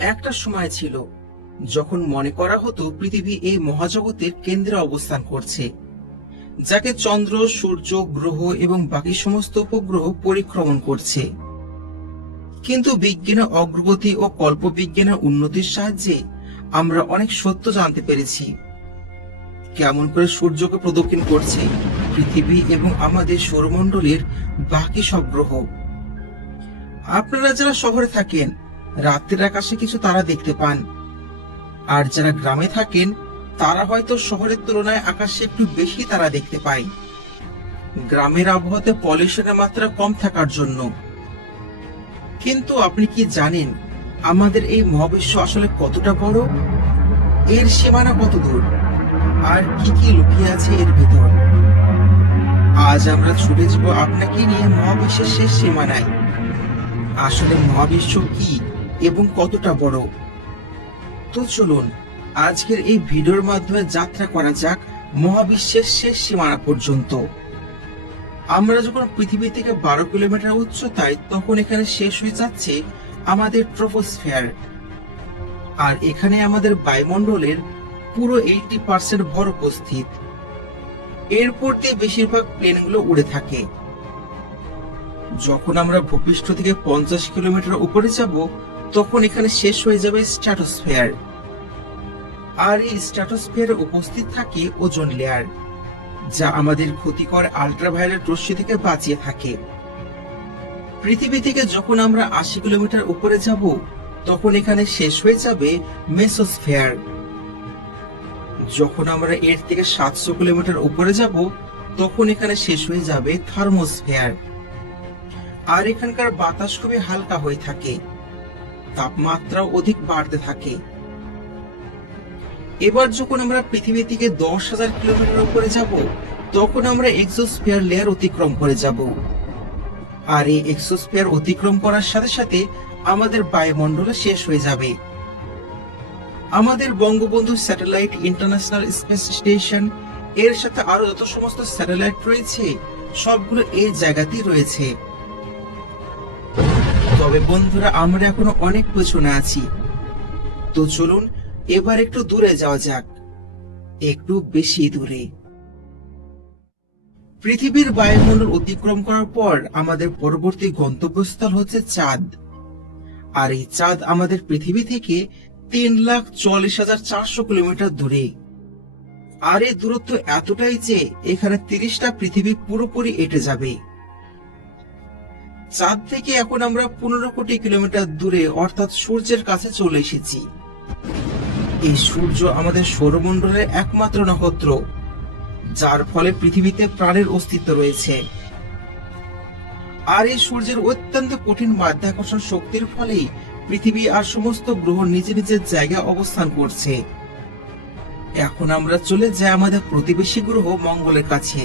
একটা সময় ছিল যখন মনে করা হতো পৃথিবী এই মহাজগতের কেন্দ্রে অবস্থান করছে, যাকে চন্দ্র, সূর্য, গ্রহ এবং বাকি সমস্ত উপগ্রহ পরিক্রমণ করছে। কিন্তু বিজ্ঞানের অগ্রগতি ও কল্পবিজ্ঞানের উন্নতির সাহায্যে আমরা অনেক সত্য জানতে পেরেছি। কেমন করে সূর্যকে প্রদক্ষিণ করছে পৃথিবী এবং আমাদের সৌরমণ্ডলের বাকি সব গ্রহ। আপনারা যারা শহরে থাকেন রাত্রের আকাশে কিছু তারা দেখতে পান। আর যারা গ্রামে থাকেন, তারা হয়তো শহরের তুলনায় আকাশে একটু বেশি তারা দেখতে পায়। গ্রামের আবহাওয়াতে পলিউশনের মাত্রা কম থাকার জন্য। কিন্তু আপনি কি জানেন, আমাদের এই মহাবিশ্ব আসলে কতটা বড়? এর সীমানা কত দূর? আর কি কি লুকিয়ে আছে এর ভিতর? আজ আমরা ছুটে যাব আপনাকে নিয়ে মহাবিশ্বের শেষ সীমানায়। আসলে মহাবিশ্ব কি? এবং কতটা বড়। তো চলুন, আজকের এই ভিডিওর মাধ্যমে যাত্রা করা যাক মহাবিশ্বের শেষ সীমানা পর্যন্ত। আমরা যখন পৃথিবী থেকে বারো কিলোমিটার উচ্চতায় তখন এখানে শেষ হয়ে যাচ্ছে আমাদের ট্রোপোস্ফিয়ার। আর এখানে আমাদের বায়ুমণ্ডলের পুরো এইটি পার্সেন্ট ভর উপস্থিত। এরপর দিয়ে বেশিরভাগ প্লেনগুলো উড়ে থাকে। যখন আমরা ভূপৃষ্ঠ থেকে পঞ্চাশ কিলোমিটার উপরে যাব তখন এখানে শেষ হয়ে যাবে স্ট্র্যাটোস্ফিয়ার আর এই স্ট্র্যাটোস্ফিয়ারে উপস্থিত থাকে ওজোন লেয়ার যা আমাদের ক্ষতিকর আল্ট্রাভায়োলেট রশ্মি থেকে বাঁচিয়ে থাকে। পৃথিবী থেকে যখন আমরা আশি কিলোমিটার উপরে যাব, তখন এখানে শেষ হয়ে যাবে মেসোস্ফিয়ার যখন আমরা এর থেকে সাতশো কিলোমিটার উপরে যাব, তখন এখানে শেষ হয়ে যাবে থার্মোস্ফিয়ার আর এখানকার বাতাস খুবই হালকা হয়ে থাকে। তাপমাত্রাও অধিক বাড়তে থাকে। এবার যখন আমরা পৃথিবী থেকে দশ হাজার কিলোমিটার উপরে যাব, তখন আমরা এক্সোস্ফিয়ার লেয়ার অতিক্রম করে যাব। আর এই এক্সোস্ফিয়ার অতিক্রম করার সাথে সাথে আমাদের বায়ুমণ্ডল শেষ হয়ে যাবে। আমাদের Bangabandhu satellite international space station, এর সাথে আরও যত সমস্ত স্যাটেলাইট রয়েছে, সবগুলো এই জায়গাতেই রয়েছে। তবে বন্ধুরা, আমরা এখনও অনেক পেছনে আছি। তো চলুন, এবার একটু দূরে যাওয়া যাক। একটু বেশি দূরে। পৃথিবীর বায়ুমণ্ডল অতিক্রম করার পর আমাদের পরবর্তী গন্তব্যস্থল হচ্ছে চাঁদ। আর এই চাঁদ আমাদের পৃথিবী থেকে তিন লাখ চল্লিশ হাজার চারশো কিলোমিটার দূরে। আর এই দূরত্ব এতটাই যে এখানে তিরিশটা পৃথিবী পুরোপুরি এঁটে যাবে। চাঁদ থেকে এখন আমরা পনেরো কোটি কিলোমিটার দূরে, অর্থাৎ সূর্যের কাছে চলে এসেছি। এই সূর্য আমাদের সৌরমণ্ডলের একমাত্র নক্ষত্র, যার ফলে পৃথিবীতে প্রাণের অস্তিত্ব রয়েছে। আর এই সূর্যের অত্যন্ত কঠিন মাধ্যাকর্ষণ শক্তির ফলেই পৃথিবী আর সমস্ত গ্রহ নিজে নিজের জায়গায় অবস্থান করছে। এখন আমরা চলে যাই আমাদের প্রতিবেশী গ্রহ মঙ্গলের কাছে।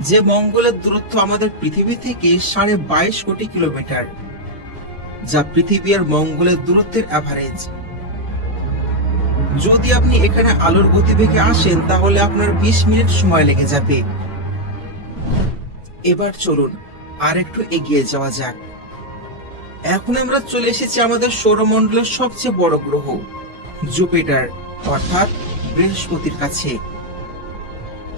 যে মঙ্গলের দূরত্ব আমাদের পৃথিবী থেকে সাড়ে বাইশ কোটি কিলোমিটার, যা পৃথিবী আর মঙ্গলের দূরত্বের অ্যাভারেজ যদি আপনি এখানে আলোর গতিবেগে আসেন, তাহলে আপনার বিশ মিনিট সময় লেগে যাবে। এবার চলুন আর একটু এগিয়ে যাওয়া যাক। এখন আমরা চলে এসেছি আমাদের সৌরমণ্ডলের সবচেয়ে বড় গ্রহ, জুপিটার, অর্থাৎ বৃহস্পতির কাছে।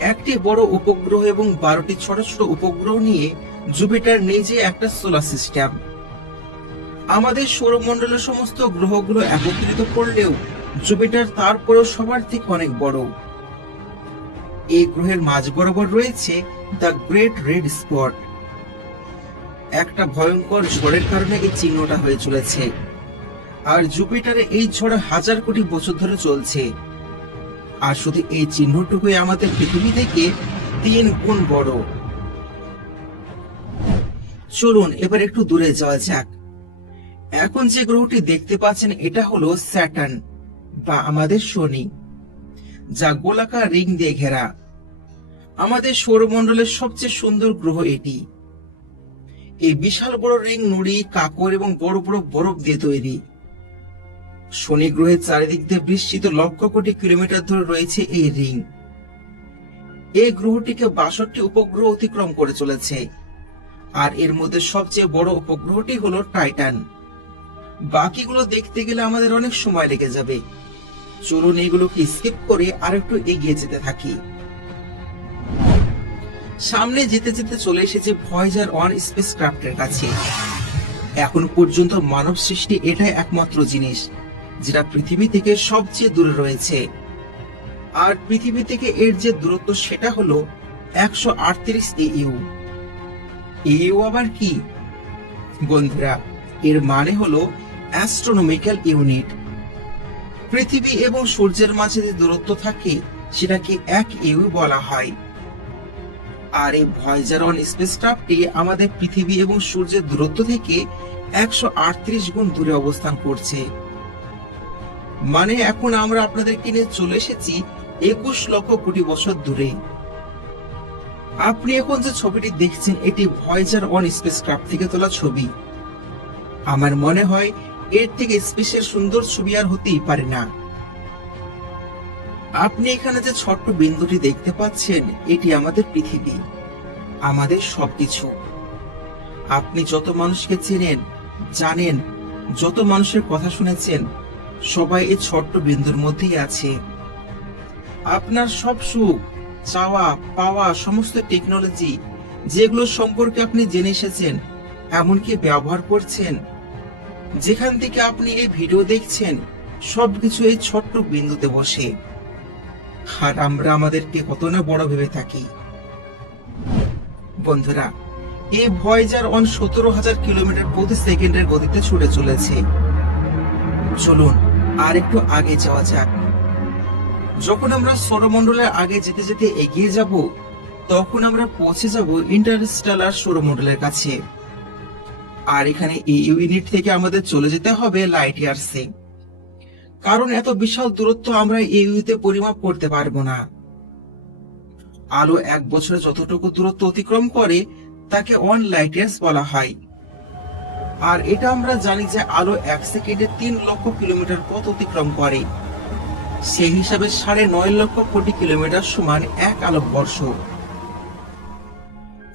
একটি বড় উপগ্রহ এবং বারোটি ছোট ছোট উপগ্রহ নিয়ে জুপিটার নিজে একটা সোলার সিস্টেম। আমাদের সৌরমণ্ডলের সমস্ত গ্রহগুলো একত্রিত করলেও জুপিটার তারপরেও সবার থেকে অনেক বড়। এই গ্রহের মাঝ বরাবর রয়েছে দ্য গ্রেট রেড স্পট। একটা ভয়ঙ্কর ঝড়ের কারণে এই চিহ্নটা হয়ে চলেছে। আর জুপিটারে এই ঝড় হাজার কোটি বছর ধরে চলছে। আর শুধু এই চিহ্নটুকুই আমাদের পৃথিবী থেকে তিন গুণ বড়। চলুন, এবার একটু দূরে যাওয়া যাক। এখন যে গ্রহটি দেখতে পাচ্ছেন, এটা হলো স্যাটার্ন বা আমাদের শনি, যা গোলাকার রিং দিয়ে ঘেরা। আমাদের সৌরমণ্ডলের সবচেয়ে সুন্দর গ্রহ এটি। এই বিশাল বড় রিং নুড়ি, কাকর এবং বড় বড় বরফ দিয়ে তৈরি। শনি গ্রহের চারিদিক দিয়ে বিস্তৃত লক্ষ কোটি কিলোমিটার ধরে রয়েছে এই রিং। এই গ্রহটিকে বাষট্টি উপগ্রহ অতিক্রম করে চলেছে। আর এর মধ্যে সবচেয়ে বড় উপগ্রহটি হলো টাইটান। বাকিগুলো দেখতে গেলে আমাদের অনেক সময় লেগে যাবে। চলুন এগুলোকে স্কিপ করে আর একটু এগিয়ে যেতে থাকি। সামনে যেতে যেতে চলে এসেছে ভয়েজার ওয়ান স্পেস ক্রাফটের কাছে। এখন পর্যন্ত মানব সৃষ্টি এটাই একমাত্র জিনিস। যেটা পৃথিবী থেকে সবচেয়ে দূরে রয়েছে। আর পৃথিবী থেকে এর যে দূরত্ব সেটা হলো একশো আটত্রিশ ইউ। ইউ আবার কি? বন্ধুরা, এর মানে হলো অ্যাস্ট্রোনমিক্যাল ইউনিট পৃথিবী এবং সূর্যের মাঝে যে দূরত্ব থাকে, সেটাকে এক ইউ বলা হয়। আর এই ভয়েজার অন স্পেসক্রাফটটি আমাদের পৃথিবী এবং সূর্যের দূরত্ব থেকে একশো আটত্রিশ গুণ দূরে অবস্থান করছে। মানে এখন আমরা আপনাদের কিনে চলে এসেছি একুশ লক্ষ কোটি বছর দূরে। আপনি এখন যে ছবিটি দেখছেন, এটি ভয়েজার ওয়ান স্পেসক্রাফট থেকে তোলা ছবি। আমার মনে হয় এর থেকে স্পেসের সুন্দর ছবি আর হতেই পারে না। আপনি এখানে যে ছোট্ট বিন্দুটি দেখতে পাচ্ছেন, এটি আমাদের পৃথিবী, আমাদের সবকিছু। আপনি যত মানুষকে চেনেন, জানেন, যত মানুষের কথা শুনেছেন সবাই এই ছোট্ট বিন্দুর মধ্যেই আছে। আপনার সব সুখ, চাওয়া, পাওয়া, সমস্ত টেকনোলজি যেগুলো সম্পর্কে আপনি জেনে এসেছেন, এমনকি ব্যবহার করছেন, যেখান থেকে আপনি এই ভিডিও দেখছেন, সবকিছু এই ছোট্ট বিন্দুতে বসে। আর আমরা আমাদেরকে কত না বড় ভেবে থাকি। বন্ধুরা, এই ভয়েজার অন সতেরো হাজার কিলোমিটার প্রতি সেকেন্ডের গতিতে ছুটে চলেছে। চলুন আর একটু আগে যাওয়া যাক। যখন আমরা সৌরমণ্ডলের আগে যেতে যেতে এগিয়ে যাব, তখন আমরা পৌঁছে যাব ইন্টারস্টেলার সৌরমণ্ডলের কাছে। আর এখানে এই ইউনিট থেকে আমাদের চলে যেতে হবে লাইট ইয়ার্সে কারণ এত বিশাল দূরত্ব আমরা ইউতে পরিমাপ করতে পারব না। আলো এক বছরে যতটুকু দূরত্ব অতিক্রম করে, তাকে ওয়ান লাইট ইয়ার্স বলা হয়। আর এটা আমরা জানি যে আলো এক সেকেন্ডে তিন লক্ষ কিলোমিটার পথ অতিক্রম করে। সেই হিসাবে সাড়ে নয় লক্ষ কোটি কিলোমিটার সমান এক আলোকবর্ষ।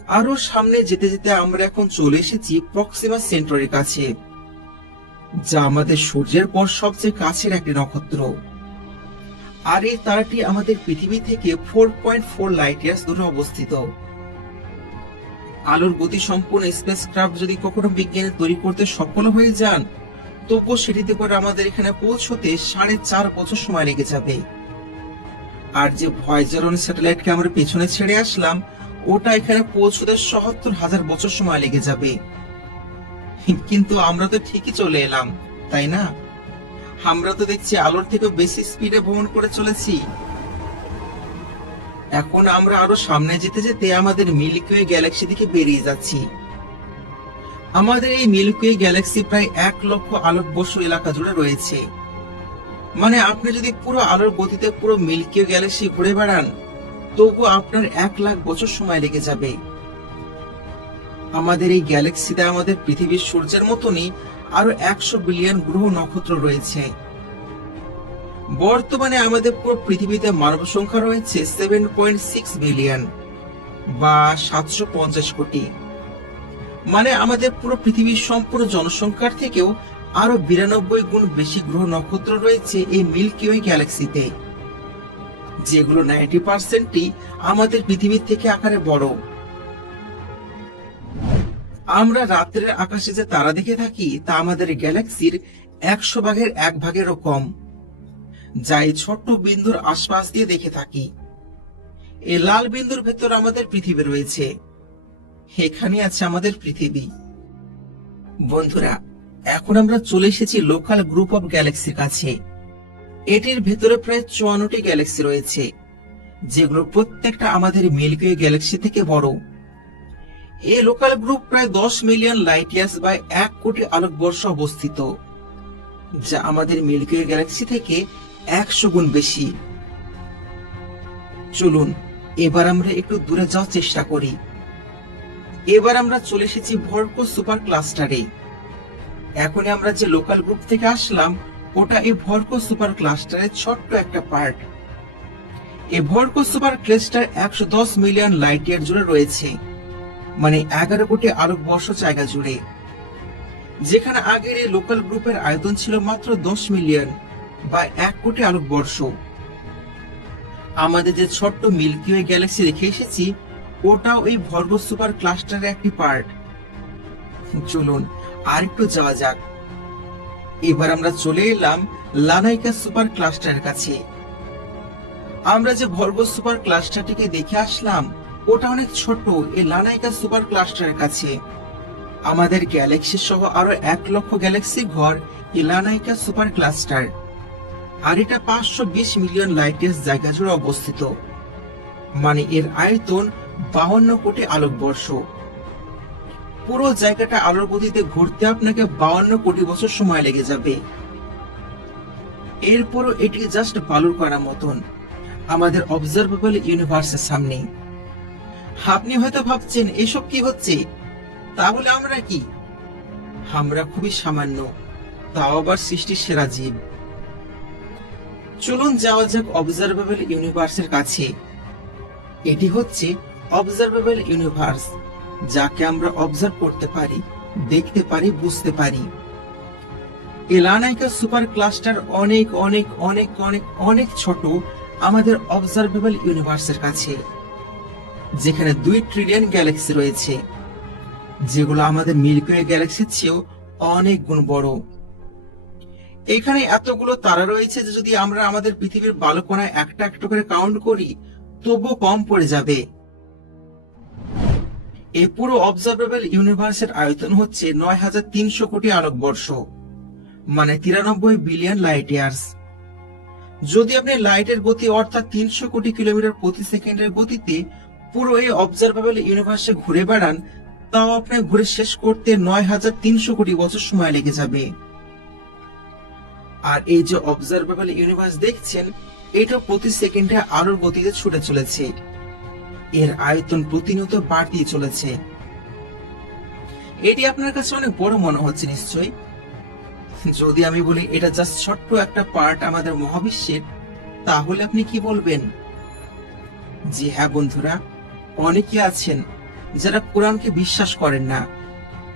আরও সামনে যেতে যেতে আমরা এখন চলে এসেছি প্রক্সিমা সেন্টরের কাছে, যা আমাদের সূর্যের পর সবচেয়ে কাছের একটি নক্ষত্র। আর এই তারাটি আমাদের পৃথিবী থেকে four point four light years দূরে অবস্থিত। আলোর গতি সম্পূর্ণ স্পেস ক্রাফট যদি কখনো বিজ্ঞানী তৈরি করতে সফল হয়ে যান, তবুও সেটিতে করে আমাদের এখানে পৌঁছতে সাড়ে চার বছর সময় লেগে যাবে। আর যে ভয়েজারন স্যাটেলাইটকে আমরা পেছনে ছেড়ে আসলাম, ওটা এখানে পৌঁছতে সত্তর হাজার বছর সময় লেগে যাবে। কিন্তু আমরা তো ঠিকই চলে এলাম, তাই না? আমরা তো দেখছি আলোর থেকে বেশি স্পিডে ভ্রমণ করে চলেছি। এখন আমরা আরও সামনে যেতে যেতে আমাদের মিল্কিওয়ে গ্যালাক্সি দিকে বেরিয়ে যাচ্ছি। আমাদের এই মিল্কিওয়ে গ্যালাক্সি প্রায় এক লক্ষ আলোকবর্ষ এলাকা জুড়ে রয়েছে। মানে আপনি যদি পুরো আলোর গতিতে পুরো মিল্কিওয়ে গ্যালাক্সি ঘুরে বেড়ান তবু আপনার এক লাখ বছর সময় লেগে যাবে। আমাদের এই গ্যালাক্সিতে আমাদের পৃথিবীর সূর্যের মতনই আরও একশো বিলিয়ন গ্রহ নক্ষত্র রয়েছে। বর্তমানে আমাদের পুরো পৃথিবীতে মানব সংখ্যা রয়েছে সেভেন পয়েন্ট সিক্স বিলিয়ন বা সাতশো পঞ্চাশ কোটি। মানে আমাদের পুরো পৃথিবীর সম্পূর্ণ জনসংখ্যার থেকেও আরও বিরানব্বই গুণ বেশি গ্রহ নক্ষত্র রয়েছে এই মিল্কি ওয়ে গ্যালাক্সিতে, যেগুলো নাইনটি পার্সেন্টই আমাদের পৃথিবীর থেকে আকারে বড়। আমরা রাত্রের আকাশে যে তারা দেখে থাকি, তা আমাদের গ্যালাক্সির একশো ভাগের এক ভাগেরও কম। যা এই ছোট্ট বিন্দুর আশপাশ দিয়ে দেখে থাকি। এই লাল বিন্দুর ভেতর আমাদের পৃথিবী রয়েছে। এখানে আছে আমাদের পৃথিবী। বন্ধুরা, এখন আমরা চলে এসেছি লোকাল গ্রুপ অফ গ্যালাক্সির কাছে। এটির ভেতরে প্রায় চুয়ান্নটি গ্যালাক্সি রয়েছে, যেগুলো প্রত্যেকটা আমাদের মিল্কিওয়ে গ্যালাক্সি থেকে বড়। এই লোকাল গ্রুপ প্রায় দশ মিলিয়ন লাইট ইয়ার্স বা এক কোটি আলোকবর্ষ অবস্থিত, যা আমাদের মিল্কিওয়ে গ্যালাক্সি থেকে একশো গুণ বেশি। চলুন, এবার আমরা একটু দূরে যাওয়ার চেষ্টা করি। এবার আমরা চলে এসেছি ভর্কো সুপার ক্লাস্টারে। এখন আমরা যে লোকাল গ্রুপ থেকে আসলাম, ওটা এই ভর্কো সুপার ক্লাস্টারের ছোট্ট একটা পার্ট। এই ভর্কো সুপার ক্লাস্টার একশো দশ মিলিয়ন লাইট ইয়ার জুড়ে রয়েছে মানে এগারো কোটি আলোক বর্ষ জায়গা জুড়ে। যেখানে আগের এই লোকাল গ্রুপের আয়তন ছিল মাত্র দশ মিলিয়ন। বা এক কোটি আলোকবর্ষ আমাদের যে ছোট্ট মিল্কি ওয়ে গ্যালাক্সি রেখে এসেছি, ওটাও এই ভর্গ সুপার ক্লাস্টারের একটি পার্ট। চলুন আর একটু যাওয়া যাক। এবার আমরা চলে এলাম লানাইকা সুপার ক্লাস্টারের কাছে। আমরা যে ভর্গ সুপার ক্লাস্টারটিকে দেখে আসলাম, ওটা অনেক ছোট এই লানাইকা সুপার ক্লাস্টারের কাছে। আমাদের গ্যালাক্সি সহ আরও এক লক্ষ গ্যালাক্সি ঘর এই লানাইকা সুপার ক্লাস্টার। আর এটা পাঁচশো বিশ মিলিয়ন লাইট ইয়ার্স জায়গা জুড়ে অবস্থিত। মানে এর আয়তন বাহান্ন কোটি আলোকবর্ষ পুরো জায়গাটা আলোর গতিতে ঘুরতে আপনাকে বাউন্ন কোটি বছর সময় লেগে যাবে। এরপরও এটি জাস্ট বালুর করা মতন, আমাদের অবজারভেবল ইউনিভার্সের সামনে। আপনি হয়তো ভাবছেন, এসব কি হচ্ছে? তাহলে আমরা কি? আমরা খুবই সামান্য, তাও আবার সৃষ্টির সেরা জীব। চলুন যাওয়া যাক অবজারভেবল ইউনিভার্সের কাছে। এটি হচ্ছে অবজারভেবল ইউনিভার্স যাকে আমরা অবজার্ভ করতে পারি, দেখতে পারি, বুঝতে পারি। এলানাইকা সুপার ক্লাস্টার অনেক অনেক অনেক অনেক অনেক ছোট আমাদের অবজারভেবল ইউনিভার্সের কাছে, যেখানে দুই ট্রিলিয়ন গ্যালাক্সি রয়েছে, যেগুলো আমাদের মিল্কওয়ে গ্যালাক্সির চেয়েও অনেক গুণ বড়। এখানে এতগুলো তারা রয়েছে যে যদি আমরা আমাদের পৃথিবীর বালকোনায় একটা একটা করে কাউন্ট করি, তবুও কম পড়ে যাবে। এই পুরো অবজারভেবল ইউনিভার্সের আয়তন হচ্ছে নয় হাজার তিনশো কোটি আলোকবর্ষ মানে তিরানব্বই বিলিয়ন লাইট ইয়ার্স যদি আপনি লাইটের গতি অর্থাৎ তিনশো কোটি কিলোমিটার প্রতি সেকেন্ডের গতিতে পুরো এই অবজারভেবল ইউনিভার্সে ঘুরে বেড়ান, তাও আপনার ঘুরে শেষ করতে নয় হাজার তিনশো কোটি বছর সময় লেগে যাবে। আর এই যে অবজারভেবল ইউনিভার্স দেখছেন, এটা প্রতি সেকেন্ডে আলোর গতিতে ছুটে চলেছে। এর আয়তন প্রতিনিয়ত বাড়তেই চলেছে। এটি আপনার কাছে অনেক বড় মনে হচ্ছে নিশ্চয়ই। যদি আমি বলি এটা জাস্ট ছোট্ট একটা পার্ট আমাদের মহাবিশ্বের, তাহলে আপনি কি বলবেন? জি হ্যাঁ বন্ধুরা অনেকে আছেন যারা কোরআনকে বিশ্বাস করেন না।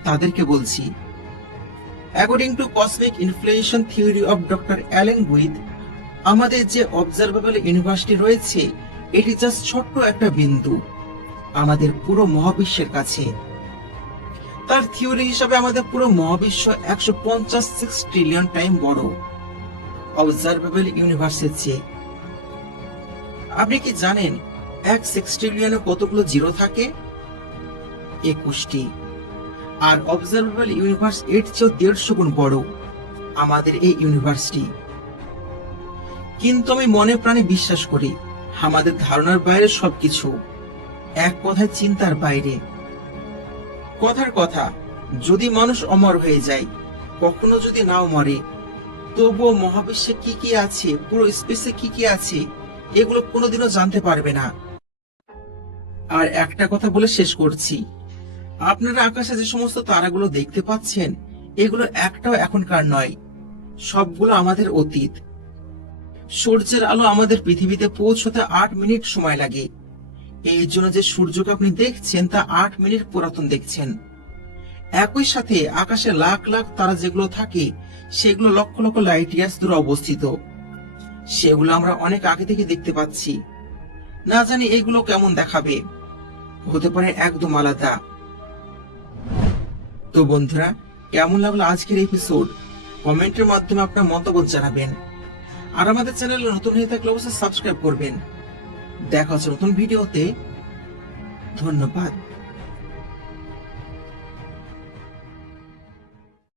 তাদেরকে বলছি according to cosmic inflation theory of doctor Alan Guth আমাদের যে অবজারভেবল ইউনিভার্সিটি রয়েছে, এটি জাস্ট ছোট্ট একটা বিন্দু, আমাদের পুরো মহাবিশ্বের কাছে। তার থিওরি হিসাবে আমাদের পুরো মহাবিশ্ব একশো পঞ্চাশ সিক্স ট্রিলিয়ন টাইম বড় অবজারভেবল ইউনিভার্সের চেয়ে। আপনি কি জানেন, এক সিক্স ট্রিলিয়নে কতগুলো জিরো থাকে? একুশটি। আর অবজারভেবল ইউনিভার্স এর চেয়েও দেড়শো গুণ বড় আমাদের এই ইউনিভার্সটি কিন্তু আমি মনে প্রাণে বিশ্বাস করি, আমাদের ধারণার বাইরে সবকিছু এক কথায় চিন্তার বাইরে। কথার কথা, যদি মানুষ অমর হয়ে যায়, কখনো যদি নাও মরে, তবুও মহাবিশ্বে কি কি আছে, পুরো স্পেসে কি কি আছে, এগুলো কোনোদিনও জানতে পারবে না। আর একটা কথা বলে শেষ করছি। আপনারা আকাশে যে সমস্ত তারাগুলো দেখতে পাচ্ছেন, এগুলো একটাও এখনকার নয়। সবগুলো আমাদের অতীত। সূর্যের আলো আমাদের পৃথিবীতে পৌঁছতে আট মিনিট সময় লাগে। এই জন্য যে সূর্যকে আপনি দেখছেন, তা আট মিনিট পুরাতন দেখছেন। একই সাথে আকাশে লাখ লাখ তারা যেগুলো থাকে, সেগুলো লক্ষ লক্ষ লাইট ইয়ার্স দূরে অবস্থিত। সেগুলো আমরা অনেক আগে থেকে দেখতে পাচ্ছি। না জানি এগুলো কেমন দেখাবে। হতে পারে একদম আলাদা। তো বন্ধুরা, কেমন লাগল আজকের এপিসোড কমেন্টের মাধ্যমে আপনার মতামত জানাবেন। আর আমাদের চ্যানেলে নতুন হয়ে থাকলে অবশ্যই সাবস্ক্রাইব করবেন। দেখা হচ্ছে নতুন ভিডিওতে। ধন্যবাদ।